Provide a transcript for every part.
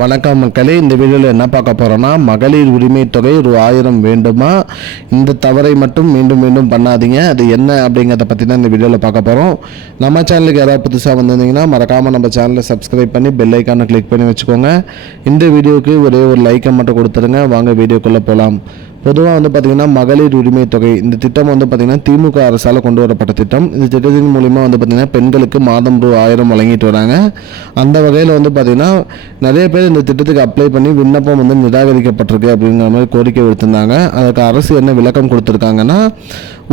வணக்கம் மக்களே இந்த வீடியோவில் என்ன பார்க்க போகிறோன்னா மகளிர் உரிமை தொகை ஒரு ஆயிரம் வேண்டுமா? இந்த தவறை மட்டும் மீண்டும் மீண்டும் பண்ணாதீங்க. அது என்ன அப்படிங்கிறத பற்றி தான் இந்த வீடியோவில் பார்க்க போகிறோம் நம்ம சேனலுக்கு யாராவது புதுசாக வந்திருந்தீங்கன்னா மறக்காமல் நம்ம சேனலை சப்ஸ்கிரைப் பண்ணி பெல் ஐக்கானை கிளிக் பண்ணி வச்சுக்கோங்க. இந்த வீடியோவுக்கு ஒரே ஒரு லைக்கை மட்டும் கொடுத்துருங்க. வாங்க வீடியோக்குள்ளே போகலாம் பொதுவாக வந்து பார்த்திங்கன்னா மகளிர் உரிமை தொகை. இந்த திட்டம் வந்து பார்த்திங்கன்னா திமுக அரசால் கொண்டு வரப்பட்ட திட்டம். இந்த திட்டத்தின் மூலிமா வந்து பார்த்திங்கன்னா பெண்களுக்கு மாதம் ரூ ஆயிரம் வழங்கிட்டு வராங்க. அந்த வகையில் வந்து பார்த்திங்கன்னா நிறைய பேர் இந்த திட்டத்துக்கு அப்ளை பண்ணி விண்ணப்பம் வந்து நிராகரிக்கப்பட்டிருக்கு அப்படிங்கிற மாதிரி கோரிக்கை விடுத்திருந்தாங்க. அதுக்கு அரசு என்ன விளக்கம் கொடுத்துருக்காங்கன்னா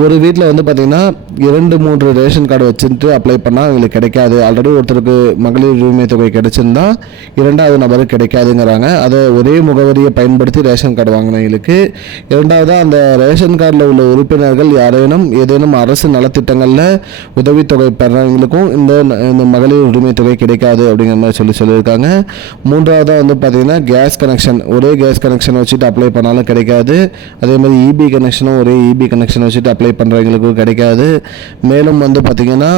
ஒரு வீட்டில் வந்து பார்த்திங்கன்னா இரண்டு மூன்று ரேஷன் கார்டு வச்சுட்டு அப்ளை பண்ணால் அவங்களுக்கு கிடைக்காது. ஆல்ரெடி ஒருத்தருக்கு மகளிர் உரிமை தொகை கிடைச்சிருந்தா இரண்டாவது நபருக்கு கிடைக்காதுங்கிறாங்க. அதை ஒரே முகவரியை பயன்படுத்தி ரேஷன் கார்டு வாங்கினவங்களுக்கு இரண்டாவதாக அந்த ரேஷன் கார்டில் உள்ள உறுப்பினர்கள் யாரேனும் ஏதேனும் அரசு நலத்திட்டங்களில் உதவித்தொகை பெறவங்களுக்கும் இந்த இந்த மகளிர் உரிமை தொகை கிடைக்காது அப்படிங்கிற மாதிரி சொல்லி சொல்லியிருக்காங்க. மூன்றாவதாக வந்து பார்த்திங்கன்னா கேஸ் கனெக்ஷன். ஒரே கேஸ் கனெக்ஷன் வச்சுட்டு அப்ளை பண்ணாலும் கிடைக்காது. அதே மாதிரி இபி கனெக்ஷனும் ஒரே இபி கனெக்ஷன் வச்சுட்டு அப்ளை பண்ணுறவங்களுக்கும் கிடைக்காது. மேலும் வந்து பார்த்திங்கன்னா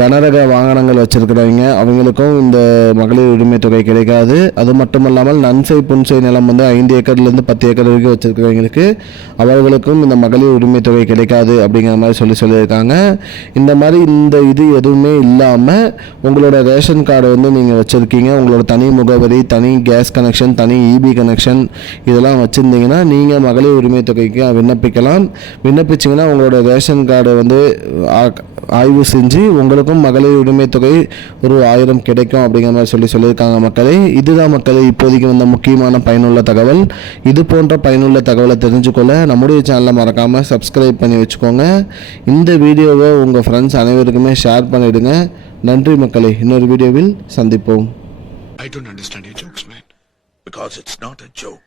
கனரக வாகனங்கள் வச்சிருக்கிறவங்க அவங்களுக்கும் இந்த மகளிர் உரிமை தொகை கிடைக்காது. அது மட்டும் இல்லாமல் நன்சை புன்சை நிலம் வந்து ஐந்து ஏக்கர்லேருந்து பத்து ஏக்கர் வரைக்கும் வச்சிருக்கிறவங்களுக்கு அவர்களுக்கும் இந்த மகளிர் உரிமை தொகை கிடைக்காது அப்படிங்கிற மாதிரி சொல்லி சொல்லியிருக்காங்க. இந்த மாதிரி இந்த இது எதுவுமே இல்லாமல் உங்களோட ரேஷன் கார்டு வந்து நீங்கள் வச்சுருக்கீங்க. உங்களோட தனி முகவரி தனி கேஸ் கனெக்ஷன் தனி இபி கனெக்ஷன் இதெல்லாம் வச்சுருந்தீங்கன்னா நீங்கள் மகளிர் உரிமை தொகைக்கு விண்ணப்பிக்கலாம். விண்ணப்பிச்சிங்கன்னா உங்களோட ரேஷன் கார்டு வந்து ஆய்வு செஞ்சு உங்களுக்கும் மகளிர் உரிமை தொகை ஒரு ஆயிரம் கிடைக்கும் அப்படிங்கிற மாதிரி சொல்லி சொல்லியிருக்காங்க மக்களே. இதுதான் மக்களே இப்போதைக்கு வந்த முக்கியமான பயனுள்ள தகவல். இது போன்ற பயனுள்ள தகவலை தெரிஞ்சுக்கொள்ள நம்முடைய சேனலை மறக்காமல் சப்ஸ்கிரைப் பண்ணி வச்சுக்கோங்க. இந்த வீடியோவை உங்கள் ஃப்ரெண்ட்ஸ் அனைவருக்குமே ஷேர் பண்ணிவிடுங்க நன்றி மக்களே. இன்னொரு வீடியோவில் சந்திப்போம். I don't understand your jokes, man. Because it's not a joke.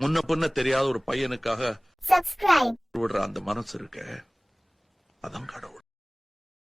முன்ன பின்ன தெரியாத ஒரு பையனுக்காக subscribe. விடுற அந்த மனசு இருக்க. அதான் கடவுள்.